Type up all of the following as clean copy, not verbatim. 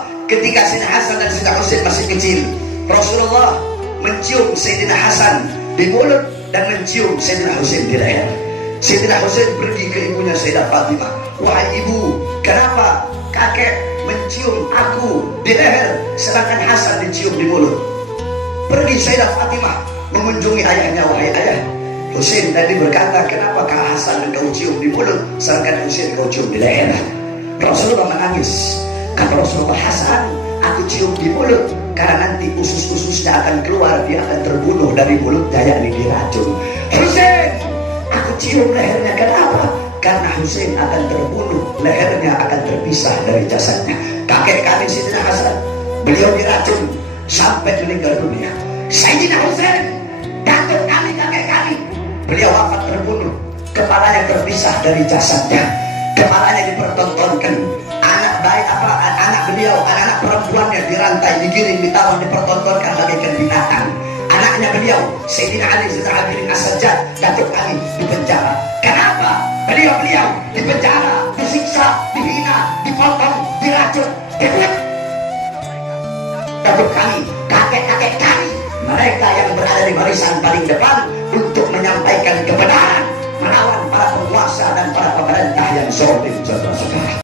Ketika Sayyidina Hasan dan Sayyidina Husain masih kecil, Rasulullah mencium Sayyidina Hasan di mulut dan mencium Sayyidina Husain di leher. Sayyidina Husain pergi ke ibunya Sayyidah Fatimah, "Wahai ibu, kenapa kakek mencium aku di leher sedangkan Hasan dicium di mulut?" Pergi Sayyidah Fatimah mengunjungi ayahnya, "Wahai ayah, Husain tadi berkata, kenapa Kak Hasan kau cium di mulut sedangkan Husain kau cium di leher?" Rasulullah menangis. Kata Rasulullah, "Hasan aku cium di mulut karena nanti usus-ususnya akan keluar, dia akan terbunuh dari mulutnya, yakni diracun. Husain aku cium lehernya, kenapa? Karena Husain akan terbunuh, lehernya akan terpisah dari jasadnya." Kakek kami Sayyidina Hasan, beliau diracun sampai meninggal dunia. Sayyidina Husain, datuk kami, kakek kami, beliau wafat terbunuh, kepalanya terpisah dari jasadnya, kepalanya dipertontonkan. Anak beliau, anak-anak perempuannya dirantai, digiring, ditawan, dipertontonkan bagaikan binatang. Anaknya beliau, Sayyidina Ali Zainal Abidin As-Sajjad, datuk kami, dipenjara. Kenapa? Beliau dipenjara, disiksa, dihina, dipotong, diracun, dibunuh. Datuk kami, kakek-kakek kami, mereka yang berada di barisan paling depan untuk menyampaikan kebenaran, melawan para penguasa dan para pemerintah yang zalim, saudara-saudara.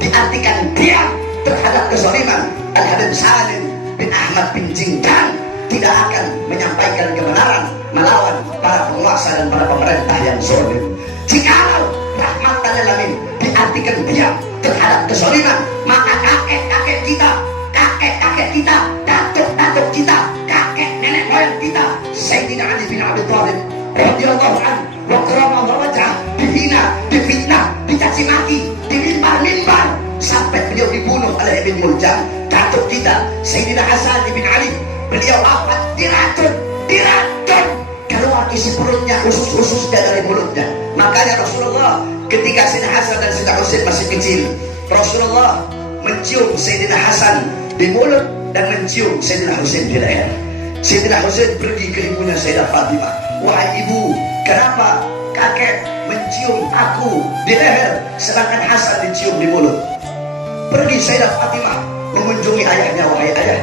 Diartikan diam terhadap kezaliman, Al-Habib Salim bin Ahmad bin Jingdan tidak akan menyampaikan kebenaran melawan para penguasa dan para pemerintah yang zalim. Jikalau rahmatan lil alamin diartikan diam terhadap kezaliman, maka kakek-kakek kita, datuk-datuk kita, kakek nenek moyang kita, Sayyidina Ali bin Abi Thalib radhiyallahu anhu wa karramallahu wajhah, dihina, difitnah, dicaci maki, di mimbar-mimbar sampai beliau dibunuh oleh Ibn Muljam. Datuk kita Sayyidina Hasan bin Ali, beliau wafat diracun, keluar isi perutnya, usus-ususnya dari mulutnya. Makanya Rasulullah ketika Sayyidina Hasan dan Sayyidina Husain masih kecil, Rasulullah mencium Sayyidina Hasan di mulut dan mencium Sayyidina Husain di leher. Sayyidina Husain pergi ke ibunya Sayyidah Fatimah, "Wahai ibu, kenapa kakek mencium aku di leher sedangkan Hasan dicium di mulut?" Pergi Sayyidah Fatimah mengunjungi ayahnya, "Wahai ayah,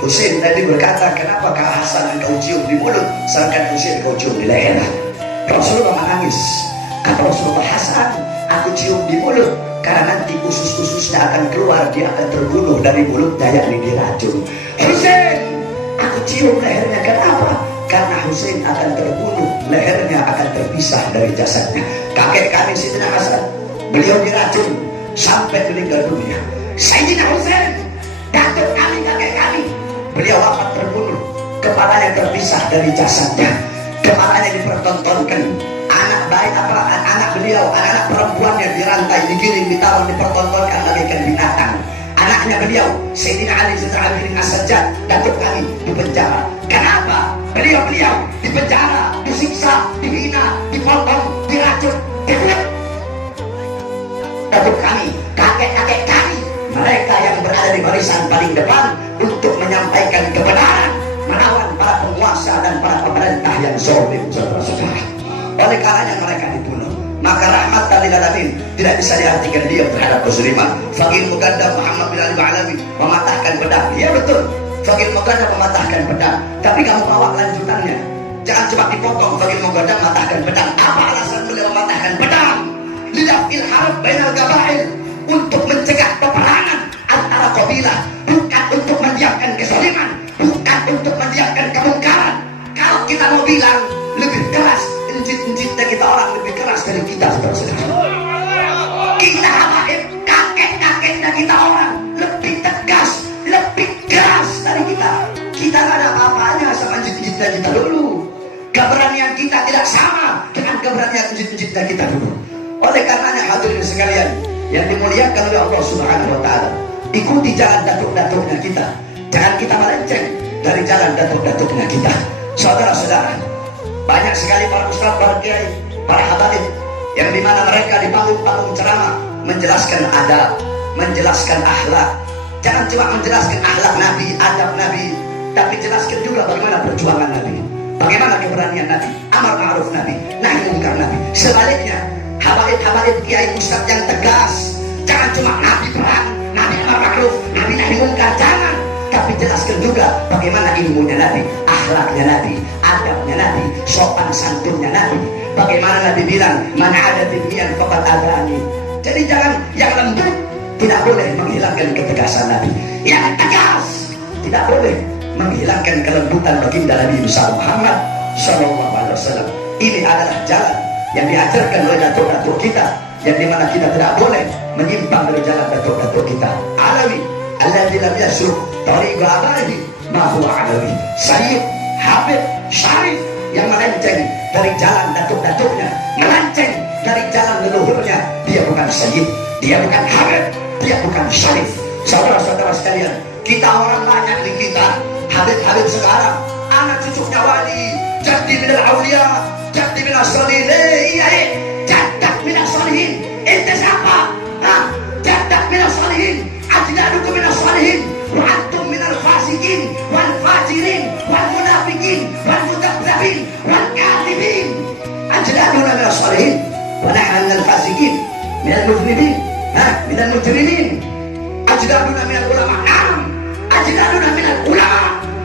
Husain tadi berkata, kenapa Kak Hasan engkau cium di mulut sedangkan Husain engkau cium di leher?" Rasulullah menangis. Kata Rasulullah, "Hasan aku cium di mulut karena nanti usus-ususnya akan keluar, dia akan terbunuh dari mulutnya, yakni diracun. Husain aku cium lehernya, kenapa? Karena Husain akan terbunuh, lehernya akan terpisah dari jasadnya." Kakek kami Sayyidina Hasan, beliau diracun sampai meninggal dunia. Sayyidina Husain, datuk kami, kakek kami, beliau wafat terbunuh, kepalanya terpisah dari jasadnya, kepalanya dipertontonkan. Anak beliau, anak-anak perempuannya dirantai, digiring, ditawan, dipertontonkan bagaikan binatang. Anaknya beliau, Sayyidina Ali Zainal Abidin As-Sajjad, datuk kami, dipenjara. Kenapa? Beliau dipenjara, disiksa, dihina, dipotong, diracun, dibunuh. Datuk kami, kakek-kakek kami, mereka yang berada di barisan paling depan untuk menyampaikan kebenaran, melawan para penguasa dan para pemerintah yang zalim, saudara-saudara. Oleh karenanya mereka dibunuh. Maka rahmatan lil alamin tidak bisa diartikan diam terhadap kezaliman. Faqih Muqaddam Muhammad bin Ali Ba'alawi mematahkan pedang. Ya betul, Faqih Muqaddam mematahkan pedang, tapi kamu bawa lanjutannya. Jangan cuma dipotong. Faqih Muqaddam mematahkan pedang. Apa alasan beliau mematahkan pedang? Lidaf'il harb bainal qabail, untuk mencegah peperangan antara kabilah, bukan untuk mendiamkan kezaliman, bukan untuk mendiamkan kemungkaran. Kalau kita mau bilang lebih keras, enjit-enjitnya kita orang lebih keras dari kita, saudara-saudara. Kita habaib, kakek-kakeknya kita orang lebih tegas, lebih keras dari kita. Kita gak ada apa-apanya sama enjit-enjitnya kita dulu. Keberanian kita tidak sama dengan keberanian keberanian masjid-masjidnya kita dulu. Oleh karenanya hadirin sekalian yang dimuliakan oleh Allah Subhanahu wa taala, ikuti jalan datuk-datuknya kita. Jangan kita melenceng dari jalan datuk-datuknya kita. Saudara-saudara, banyak sekali para ustaz, para kiai, para habaib yang dimana mereka di panggung-panggung ceramah menjelaskan adab, menjelaskan akhlak. Jangan cuma menjelaskan akhlak Nabi, adab Nabi, tapi jelaskan juga bagaimana perjuangan Nabi, bagaimana keberanian Nabi, amar ma'ruf Nabi, nahi mungkar Nabi. Sebaliknya, habaib kiai ustaz yang tegas, jangan cuma Nabi perang, Nabi amar ma'ruf, Nabi nahi mungkar, jangan. Tapi jelaskan juga bagaimana ilmunya Nabi, akhlaknya Nabi, adabnya Nabi, sopan santunnya Nabi. Bagaimana Nabi bilang, man ada dimian faqad adani. Jadi jangan yang lembut, tidak boleh menghilangkan ketegasan Nabi. Yang tegas tidak boleh menghilangkan kelembutan baginda Nabi Muhammad Sallallahu Alaihi Wasallam. Ini adalah jalan yang diajarkan oleh datuk-datuk kita, yang dimana kita tidak boleh menyimpang dari jalan datuk-datuk kita. Alawi, alladzi lam yasluq tariqa abaihi ma huwa alawi. Sayyid, Habib, Syarif yang melenceng dari jalan datuk-datuknya, melenceng dari jalan leluhurnya, dia bukan Sayyid, dia bukan Habib, dia bukan Syarif. Saudara-saudara sekalian, kita orang banyak di kita, Habib-Habib sekarang, anak cucunya wali, jadi minal awliya, jadi minal salihin. Iya, jadak minal salihin. Ente siapa? Jadak minal salihin. Ajdadukum minal salihin. Wa antum minal fasikin, wal fajirin, wal munafikin, wal mudabdabin, wal katibin. Ajdaduna minal salihin, wa nahnu minal fasikin, minal mudnibin, minal mujrimin. Ajdaduna minal ulama. Ajdaduna minal ulama,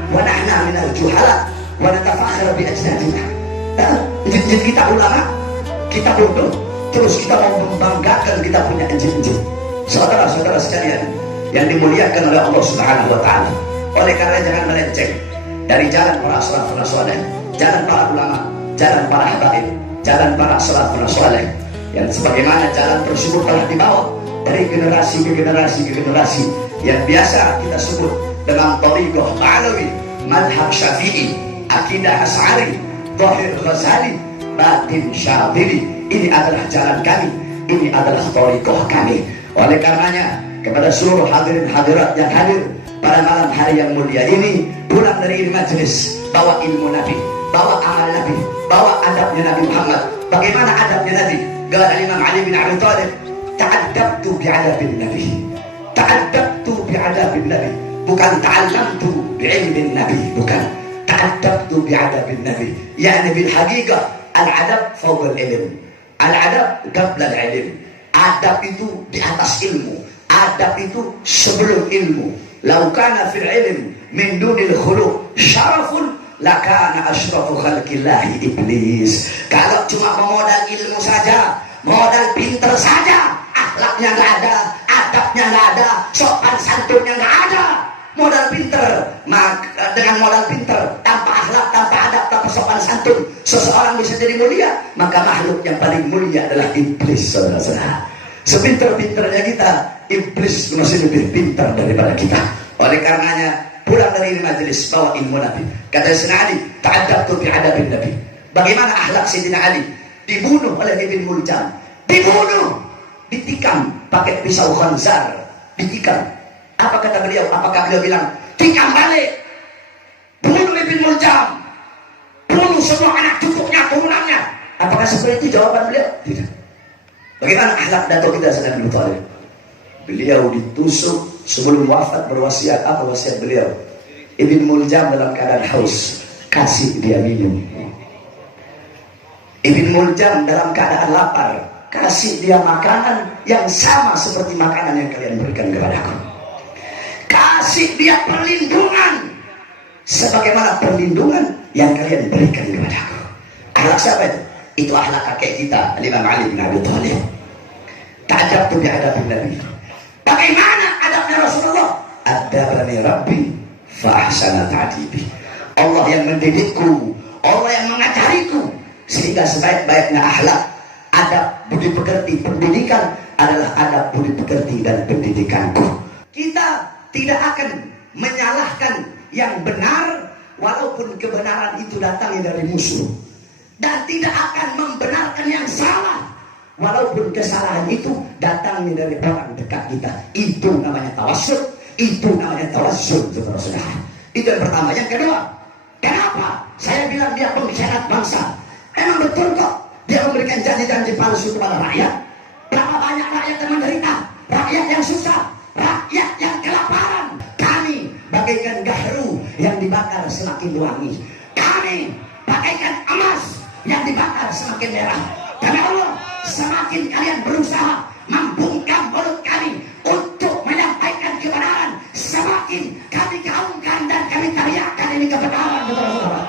wa nahnu minal juhala, wa natafakhir bi ajdadina. Jadi kita ulama, kita bodoh, terus kita mau membanggakan kita punya anjing-anjing. Saudara-saudara sekalian yang dimuliakan oleh Allah Subhanahu wa taala. Oleh karena jangan melenceng dari jalan para salafun saleh, jalan para ulama, jalan para habaib, jalan para salafun saleh, yang sebagaimana jalan tersebut telah dibawa dari generasi ke generasi ke generasi, yang biasa kita sebut dengan thariqah Ba'alawi, madhab Syafi'i, akidah Asy'ari, zahir Ghazali, batin Syadili. Ini adalah jalan kami, ini adalah thariqah kami. Oleh karenanya kepada seluruh hadirin hadirat yang hadir pada malam hari yang mulia ini, pulang dari ini majelis, bawa ilmu Nabi, bawa amal Nabi, bawa adabnya Nabi Muhammad. Bagaimana adabnya Nabi? Kata Imam Ali bin Abi Thalib, ta'addabtu bi'adabin Nabi, ta'addabtu bi'adabin Nabi, bukan ta'allamtu bi'ilmin Nabi, bukan, ta'addabtu bi'adabin Nabi. Yani bil haqiqah al-adab fawqa al-ilm, al-adab qabla al-ilm. Adab itu di atas ilmu, adab itu sebelum ilmu. Lau kana fil ilm min dunil khuluq syarafun lakana asyrafu khalqillahi iblis. Kalau cuma memodal ilmu saja, modal pinter saja, akhlaknya nggak ada, adabnya nggak ada, sopan santunnya nggak ada, modal pinter, dengan modal pinter, tanpa akhlak, tanpa adab, tanpa sopan santun, seseorang bisa jadi mulia, maka makhluk yang paling mulia adalah iblis, saudara-saudara. Sepinter-pinternya kita, iblis masih lebih pintar daripada kita. Oleh karenanya, pulang dari ini majelis, bawa ilmu Nabi. Kata Sayyidina Ali, ta'addabtu bi'adabin Nabi. Bagaimana akhlak Sayyidina Ali? Dibunuh oleh Ibn Muljam, dibunuh, ditikam pakai pisau khanzar, ditikam. Apa kata beliau? Apakah beliau bilang, tikam balik, bunuh Ibn Muljam, bunuh semua anak cucunya, turunannya? Apakah seperti itu jawaban beliau? Tidak. Bagaimana akhlak datuk kita Sayyidina Abu Thalib? Beliau ditusuk sebelum wafat, berwasiat. Apa wasiat beliau? Ibn Muljam dalam keadaan haus, kasih dia minum. Ibn Muljam dalam keadaan lapar, kasih dia makanan yang sama seperti makanan yang kalian berikan kepadaku. Kasih dia perlindungan sebagaimana perlindungan yang kalian berikan kepadaku. Akhlak siapa itu? Itu akhlak kakek kita, Imam Ali bin Abi Thalib. Ta'addabtu bi'adabin Nabi. Bagaimana adabnya Rasulullah? Adabani Rabbi fa ahsana ta'dibi. Allah yang mendidikku, Allah yang mengajariku, sehingga sebaik-baiknya akhlak, adab, budi pekerti, pendidikan adalah adab, budi pekerti dan pendidikanku. Kita tidak akan menyalahkan yang benar walaupun kebenaran itu datangnya dari musuh. dan tidak akan membenarkan yang salah, walaupun kesalahan itu datangnya dari orang dekat kita. Itu namanya tawassul. Itu namanya tawassul, saudara-saudara. Itu yang pertama. Yang kedua, kenapa saya bilang dia pengkhianat bangsa? Emang betul kok dia memberikan janji-janji palsu kepada rakyat. Berapa banyak rakyat yang menderita, rakyat yang susah, rakyat yang kelaparan. Kami bagaikan gaharu yang dibakar semakin wangi. Kami bagaikan emas yang dibakar semakin merah. Demi Allah, semakin kalian berusaha membungkam mulut kami untuk menyampaikan kebenaran, semakin kami gaungkan dan kami teriakkan ini kebenaran, saudara-saudara.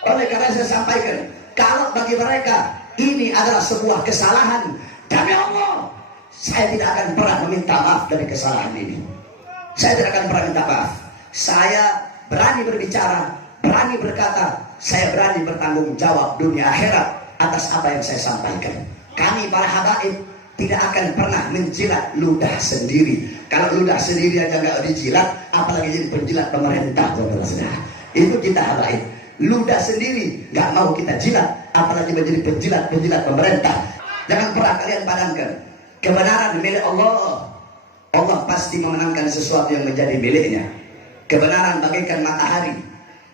Oleh karena saya sampaikan, kalau bagi mereka ini adalah sebuah kesalahan, demi Allah, saya tidak akan pernah meminta maaf dari kesalahan ini. Saya tidak akan pernah minta maaf. Saya berani berbicara, berani berkata, saya berani bertanggung jawab dunia akhirat atas apa yang saya sampaikan. Kami para habaib tidak akan pernah menjilat ludah sendiri. Kalau ludah sendiri aja nggak dijilat, apalagi jadi penjilat pemerintah, saudara-saudara. Itu kita habaib. Ludah sendiri nggak mau kita jilat, apalagi menjadi penjilat pemerintah. Jangan pernah kalian padamkan kebenaran milik Allah. Allah pasti memenangkan sesuatu yang menjadi miliknya. Kebenaran bagaikan matahari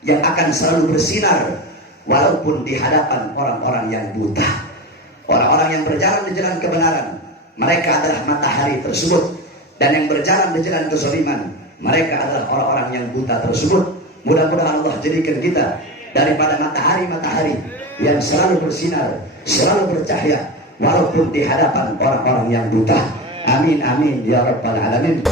yang akan selalu bersinar walaupun di hadapan orang-orang yang buta. Orang-orang yang berjalan di jalan kebenaran, mereka adalah matahari tersebut. Dan yang berjalan di jalan kezaliman, mereka adalah orang-orang yang buta tersebut. Mudah-mudahan Allah jadikan kita daripada matahari-matahari yang selalu bersinar, selalu bercahaya walaupun di hadapan orang-orang yang buta. Amin amin ya rabbal alamin.